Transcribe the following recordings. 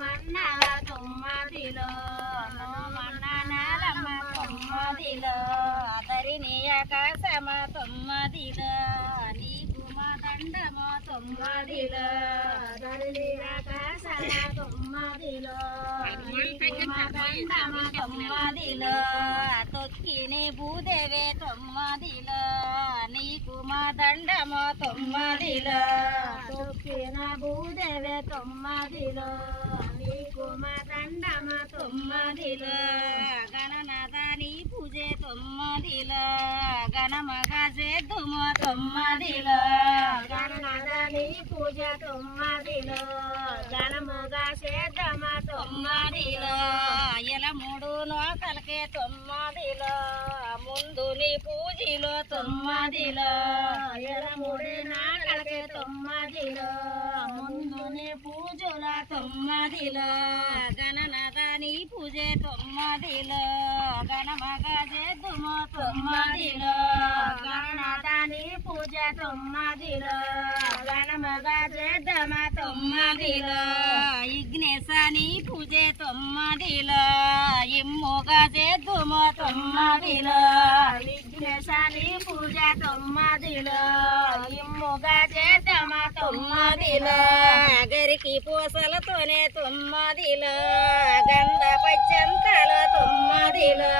మన్నా తొమ్మదిలో మన్నా నేలమ్మ తొమ్మదిలో అదరిని ఆకాశమ తొమ్మదిలో నీకు మా దండమో తొమ్మదిలో అదరిని ఆకాశమ తొమ్మదిలో నీకు మా దండమ తొమ్మదిలో తొక్కిని భూదేవే తొమ్మదిలో నీకు మా దండమో తొమ్మదిలో తొక్కిన భూదేవే తొమ్మదిలో నీకు మా దండమ తొమ్మదిలో గణనాథ నీ పూజే తొమ్మదిలో గణమగా చేద్దుమో తొమ్మదిలో గణనాథ నీ పూజ తొమ్మదిలో గణముగా చేద్దామ తొమ్మదిలో ఇలా మూడు నోకలకే తొమ్మదిలో ముందు నీ పూజలో తొమ్మదిలో ఇలా మూడు నాకలకే తొమ్మదిలో ముందు నీ పూజల తొమ్మదిలో గణనాథ నీ పూజే తొమ్మదిలో గణమగా చేద్దుమో తొమ్మదిలో గణనాథ నీ పూజ తొమ్మదిలో గణమగా చేద్దామ తొమ్మదిలో విఘ్నేశ నీ పూజే తొమ్మదిలో ఇమ్ముగా చేద్దుమో తొమ్మదిలో విఘ్నేశ నీ పూజ తొమ్మదిలో ఇమ్ముగా చేద్దామ తొమ్మదిలో గరికి పూసలతోనే తొమ్మదిలో గంధ పచ్చంతలో తొమ్మదిలో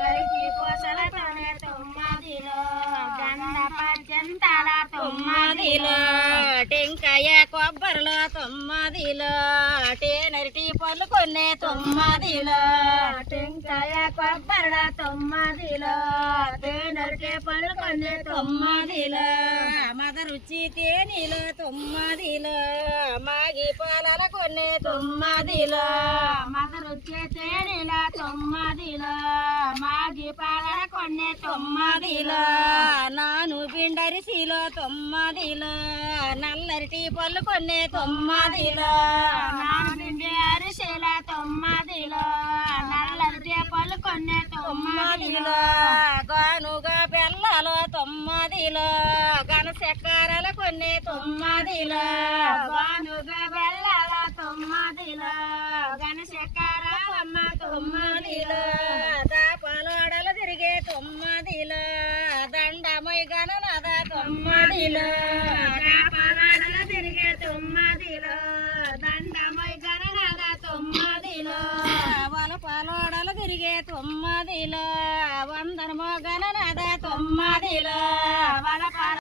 గరికి పూసలతోనే తొమ్మదిలో గంధ పచ్చంతల తొమ్మదిలో టెంకాయ కొబ్బరిలో తొమ్మదిలో టేనరిటి పళ్ళు కొన్నే తొమ్మదిలో టెంకాయ కొబ్బరిలో తొమ్మదిలో టేనరిటి పళ్ళు కొన్నే తొమ్మదిలో మదరుచి తేనెలో తొమ్మదిలో మాగి పాలల కొన్నే తొమ్మదిలో మదరుచి తేనెల తొమ్మదిలో మాగి పాలల కొన్నే తొమ్మదిలో నాను బిండరిసిలో తొమ్మదిలో నల్లరిటి పళ్ళు కొన్నే తొమ్మదిలో నాను బిండి అరిసెల తొమ్మదిలో నల్లరిటి పళ్ళు కొన్నే తొమ్మదిలో గానుగా బెల్లలో తొమ్మదిలో గన చక్కెరల కొన్నే తొమ్మదిలో గానుగా బెల్లాల తొమ్మదిలో గన చక్కెర అమ్మ తొమ్మదిలో దాపలోడలు తిరిగే తొమ్మదిలో దండమై గణనాథ తొమ్మదిలో దాపలోడలు తిరిగే తొమ్మదిలో దండమై గణనాథ తొమ్మదిలో వలపలోడలు తిరిగే తొమ్మదిలో వందనమో గణనాథ తొమ్మదిలో